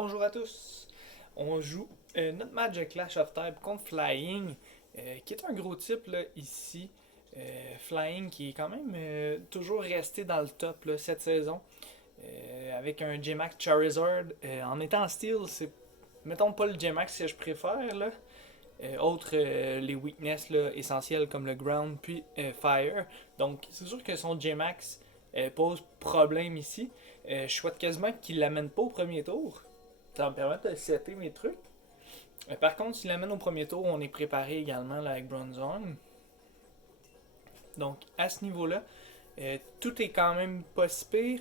Bonjour à tous. On joue notre match de Clash of Type contre Flying, qui est un gros type là, ici. Flying qui est quand même toujours resté dans le top là, cette saison. Avec un J-Max Charizard. En étant en steel, c'est mettons pas le J-Max que je préfère. Là. Autre les weaknesses là, essentielles comme le ground puis fire. Donc c'est sûr que son J-Max pose problème ici. Je souhaite quasiment qu'il l'amène pas au premier tour. Ça va me permettre de setter mes trucs. Par contre, s'il l'amène au premier tour, on est préparé également là, avec Bronzong. Donc à ce niveau-là, tout est quand même pas si pire.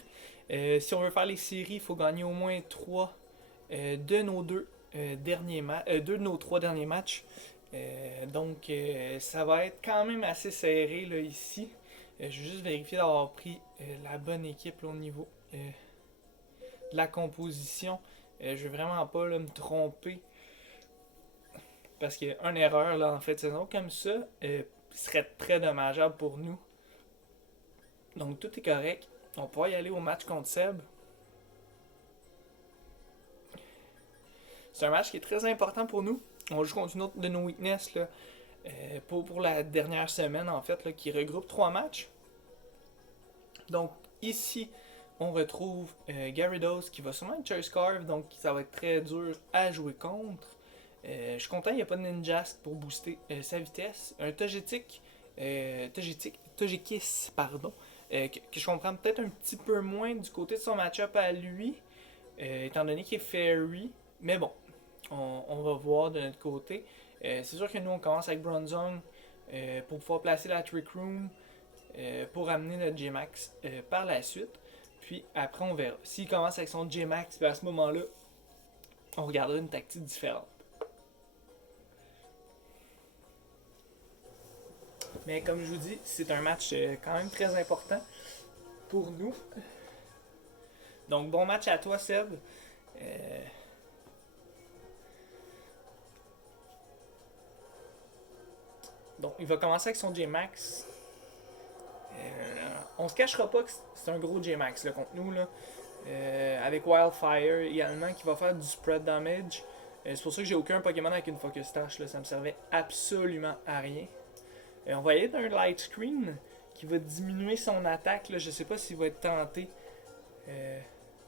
Si on veut faire les séries, il faut gagner au moins 3 de nos deux de nos 3 derniers matchs. Donc ça va être quand même assez serré là, ici. Je vais juste vérifier d'avoir pris la bonne équipe là, au niveau de la composition. Je vais vraiment pas là, me tromper. Parce qu'une erreur là, en fait de saison comme ça serait très dommageable pour nous. Donc tout est correct. On pourra y aller au match contre Seb. C'est un match qui est très important pour nous. On joue contre une autre de nos weaknesses là, pour la dernière semaine en fait, là, qui regroupe 3 matchs. Donc ici, on retrouve Gyarados qui va sûrement être Choice Carve, donc ça va être très dur à jouer contre. Je suis content, il n'y a pas de Ninjask pour booster sa vitesse. Un Togekiss, pardon, que je comprends peut-être un petit peu moins du côté de son match-up à lui, étant donné qu'il est Fairy. Mais bon, on va voir de notre côté. C'est sûr que nous, on commence avec Bronzong pour pouvoir placer la Trick Room pour amener notre J-Max par la suite. Puis après, on verra. S'il commence avec son J-Max, à ce moment-là, on regardera une tactique différente. Mais comme je vous dis, c'est un match quand même très important pour nous. Donc bon match à toi, Seb. Donc il va commencer avec son J-Max. On se cachera pas que c'est un gros J-Max là, contre nous. Là. Avec Wildfire également qui va faire du spread damage. C'est pour ça que j'ai aucun Pokémon avec une Focus Touch. Là. Ça me servait absolument à rien. On va y aller d'un Light Screen qui va diminuer son attaque. Là. Je sais pas s'il va être tenté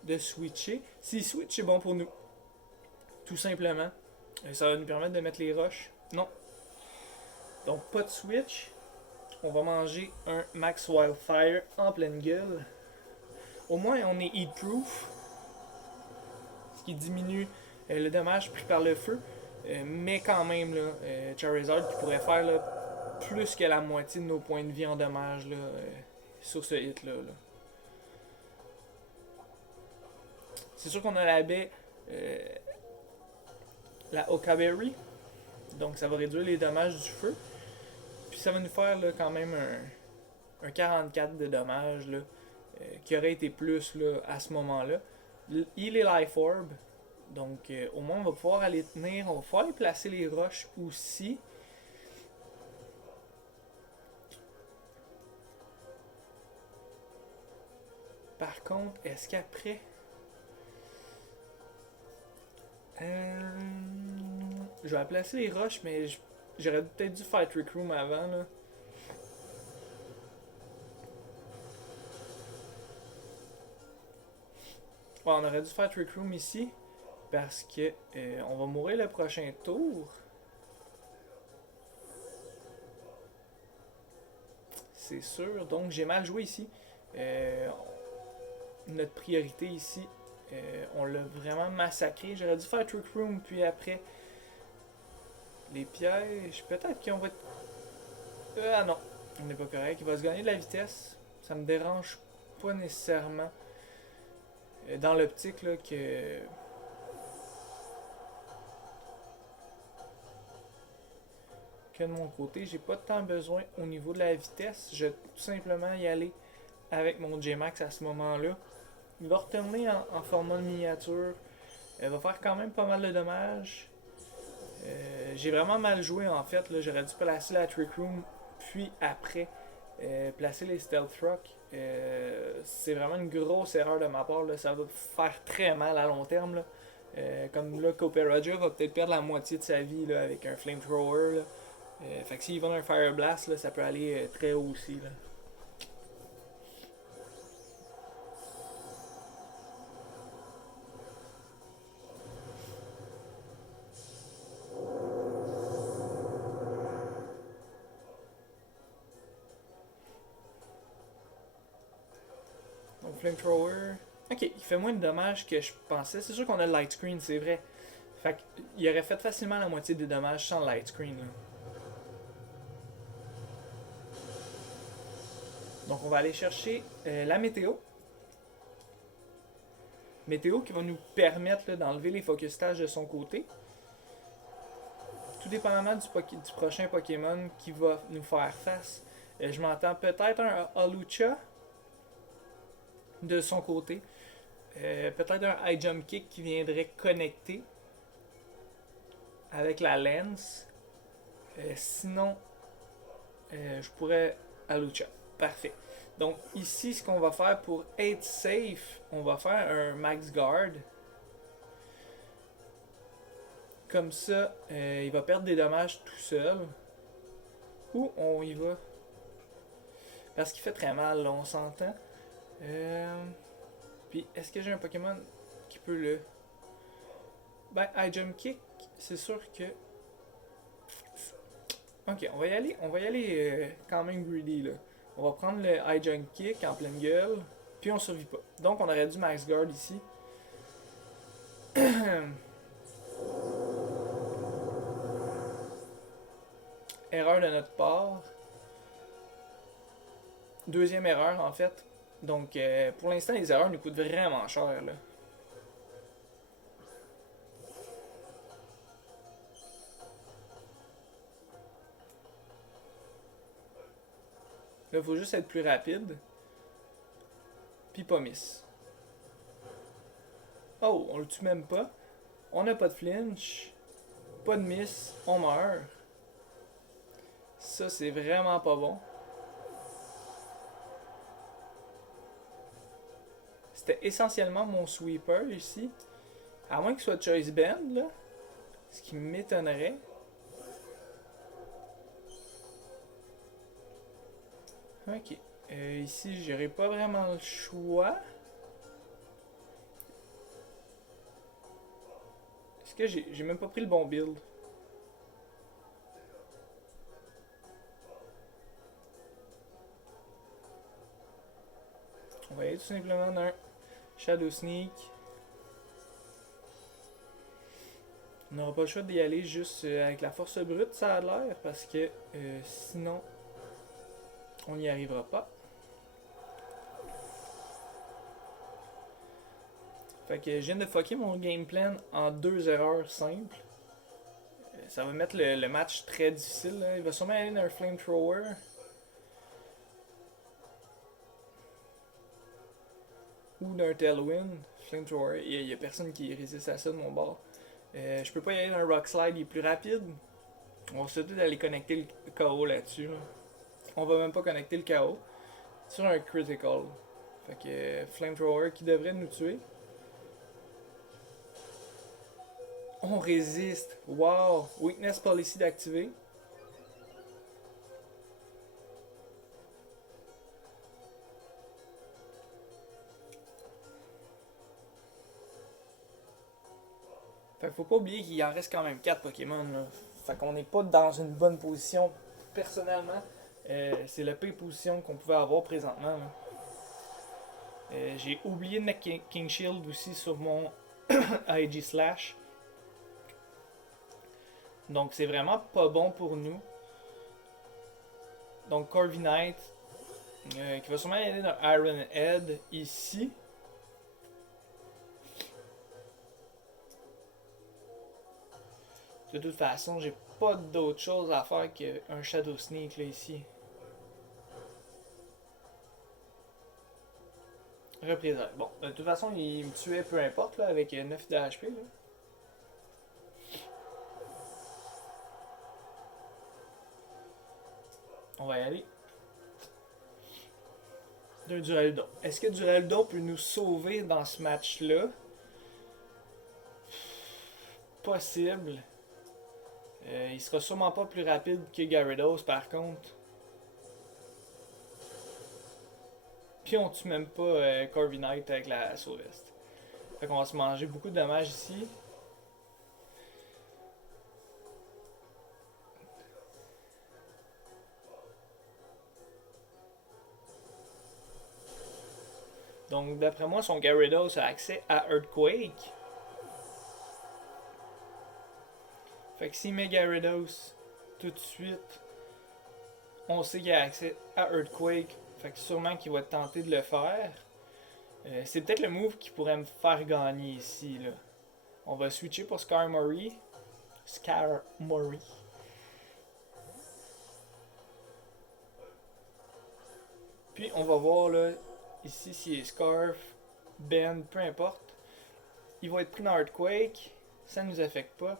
de switcher. S'il switch, c'est bon pour nous. Tout simplement. Ça va nous permettre de mettre les roches. Non. Donc pas de switch. On va manger un Max Wildfire en pleine gueule. Au moins on est heat proof. Ce qui diminue le dommage pris par le feu. Mais quand même, là, Charizard qui pourrait faire là, plus que la moitié de nos points de vie en dommage là, sur ce hit là. C'est sûr qu'on a la baie, la Okaberry, donc ça va réduire les dommages du feu. Puis ça va nous faire là, quand même un 44 de dommages là, qui aurait été plus là, à ce moment-là. Il est Life Orb, donc au moins on va pouvoir aller tenir, on va pouvoir aller placer les roches aussi. Par contre, est-ce qu'après... je vais placer les roches, mais j'aurais peut-être dû faire Trick Room avant. Là. Ouais, on aurait dû faire Trick Room ici, parce que on va mourir le prochain tour. C'est sûr, donc j'ai mal joué ici. Notre priorité ici, on l'a vraiment massacré. J'aurais dû faire Trick Room, puis après les pièges. Peut-être qu'on va être. Ah non, on n'est pas correct. Il va se gagner de la vitesse. Ça me dérange pas nécessairement. Dans l'optique là que. Que de mon côté, j'ai pas tant besoin au niveau de la vitesse. Je vais tout simplement y aller avec mon J-Max à ce moment-là. Il va retourner en format de miniature. Il va faire quand même pas mal de dommages. J'ai vraiment mal joué en fait. Là. J'aurais dû placer la Trick Room, puis après placer les Stealth Rock. C'est vraiment une grosse erreur de ma part. Là. Ça va faire très mal à long terme. Là. Comme là, Copperajah va peut-être perdre la moitié de sa vie là, avec un flamethrower. Là. Fait que s'il va dans un Fire Blast, là, ça peut aller très haut aussi. Là. Donc Flamethrower. Ok, il fait moins de dommages que je pensais. C'est sûr qu'on a le Light Screen, c'est vrai. Fait qu'il aurait fait facilement la moitié des dommages sans le Light Screen. Là. Donc on va aller chercher la météo. Météo qui va nous permettre d'enlever les focus stages de son côté. Tout dépendamment du prochain Pokémon qui va nous faire face. Je m'entends peut-être un Alucha de son côté. Peut-être un High Jump Kick qui viendrait connecter avec la lens. Sinon, je pourrais Alucha. Parfait. Donc ici, ce qu'on va faire pour être safe, on va faire un Max Guard. Comme ça, il va perdre des dommages tout seul. Ou on y va. Parce qu'il fait très mal, là, on s'entend. Puis, est-ce que j'ai un Pokémon qui peut le... Ben, High Jump Kick, c'est sûr que... Ok, on va y aller quand même greedy, là. On va prendre le High Jump Kick en pleine gueule, puis on survit pas. Donc, on aurait dû Max Guard ici. Erreur de notre part. Deuxième erreur, en fait. Donc, pour l'instant, les erreurs nous coûtent vraiment cher, là. Là, il faut juste être plus rapide. Puis pas miss. Oh, on le tue même pas. On n'a pas de flinch. Pas de miss. On meurt. Ça, c'est vraiment pas bon. C'était essentiellement mon sweeper ici. À moins qu'il soit Choice Band, là. Ce qui m'étonnerait. Ok. Ici, j'aurais pas vraiment le choix. Est-ce que j'ai même pas pris le bon build? On va aller tout simplement d'un Shadow Sneak. On n'aura pas le choix d'y aller juste avec la force brute, ça a l'air, parce que sinon, on n'y arrivera pas. Fait que je viens de fucker mon game plan en 2 erreurs simples. Ça va mettre le match très difficile. Là. Il va sûrement aller dans un flamethrower. Ou d'un tailwind. Flamethrower. Il y a personne qui résiste à ça de mon bord. Je peux pas y aller dans un rock slide, il est plus rapide. On va surtout aller connecter le KO là-dessus. Là. On va même pas connecter le KO. Sur un critical. Fait que flamethrower qui devrait nous tuer. On résiste. Wow. Weakness policy d'activer. Fait que faut pas oublier qu'il en reste quand même 4 Pokémon. Là. Fait qu'on n'est pas dans une bonne position. Personnellement, c'est la pire position qu'on pouvait avoir présentement. J'ai oublié de mettre King Shield aussi sur mon IG Slash. Donc c'est vraiment pas bon pour nous. Donc Corviknight, qui va sûrement aller dans Iron Head ici. De toute façon, j'ai pas d'autre chose à faire qu'un Shadow Sneak là ici. Représailles. Bon, de toute façon, il me tuait peu importe là, avec 9 de HP. Là. On va y aller. D'un Duraludon. Est-ce que Duraludon peut nous sauver dans ce match-là? possible. Il sera sûrement pas plus rapide que Gyarados par contre. Puis on tue même pas Corviknight avec la Souleste. Fait qu'on va se manger beaucoup de dommages ici. Donc d'après moi, son Gyarados a accès à Earthquake. Fait que s'il met Gyarados tout de suite, on sait qu'il a accès à Earthquake. Fait que sûrement qu'il va tenter de le faire. C'est peut-être le move qui pourrait me faire gagner ici. Là. On va switcher pour Skarmory. Skarmory. Puis on va voir là, ici s'il est Scarf, Bend, peu importe. Il va être pris dans Earthquake. Ça ne nous affecte pas.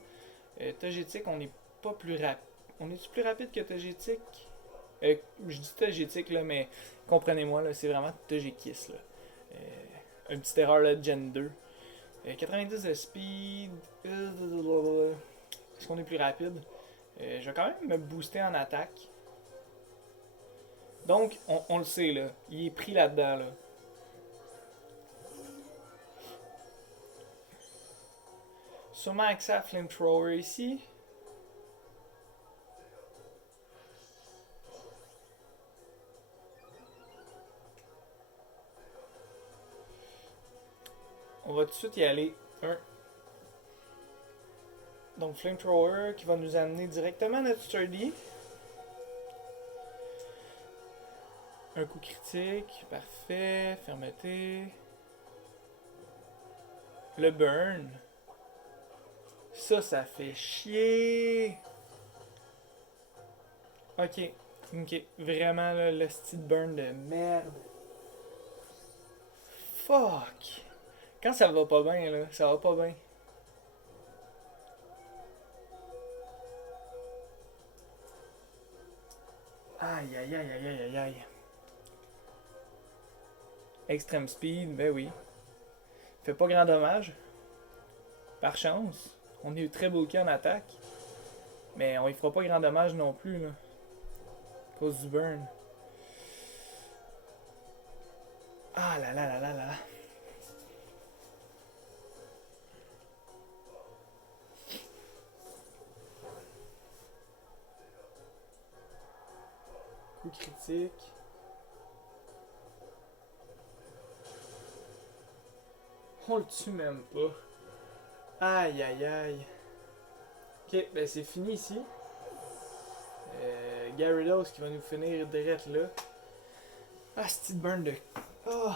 Togetic, on n'est pas plus rapide. On est plus rapide que Togetic? Je dis Togetic là, mais comprenez-moi, là, c'est vraiment Togekiss là. Une petite erreur là de Gen 2. 90 de speed. Est-ce qu'on est plus rapide? Je vais quand même me booster en attaque. Donc, on le sait là. Il est pris là-dedans là. Sûrement accès à Flamethrower ici. On va tout de suite y aller. Donc Flamethrower qui va nous amener directement à notre Sturdy. Un coup critique, parfait, fermeté. Le burn. Ça fait chier. Ok, vraiment là, le style burn de merde. Fuck. Quand ça va pas bien là, ça va pas bien. Aïe aïe aïe aïe aïe aïe aïe. Extreme speed, ben oui. Fait pas grand dommage. Par chance. On est très bulky en attaque. Mais on y fera pas grand dommage non plus là. À cause du burn. Ah là là là là là. Coup critique. On le tue même pas. Aïe aïe aïe. Ok, ben c'est fini ici. Gyarados qui va nous finir direct là. Ah, c'est burn de. Oh.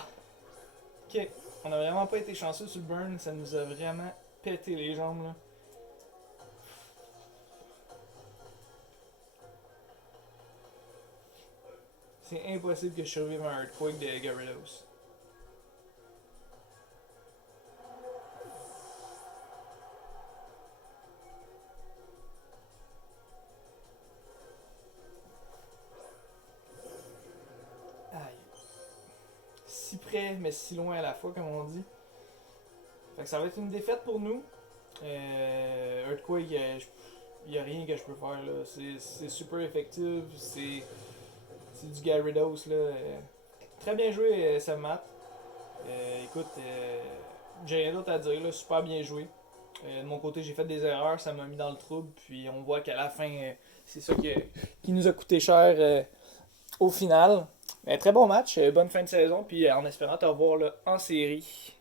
Ok, on a vraiment pas été chanceux sur le burn, ça nous a vraiment pété les jambes là. C'est impossible que je survive à un Earthquake de Gyarados. Si près, mais si loin à la fois, comme on dit. Fait que ça va être une défaite pour nous. Earthquake, il n'y a rien que je peux faire. Là. C'est super effectif. C'est du Gyarados. Là. Très bien joué, Sammat. Écoute, j'ai rien d'autre à dire. Là. Super bien joué. De mon côté, j'ai fait des erreurs. Ça m'a mis dans le trouble. Puis on voit qu'à la fin, c'est ça qui nous a coûté cher au final. Mais très bon match, bonne fin de saison, puis en espérant te revoir là, en série.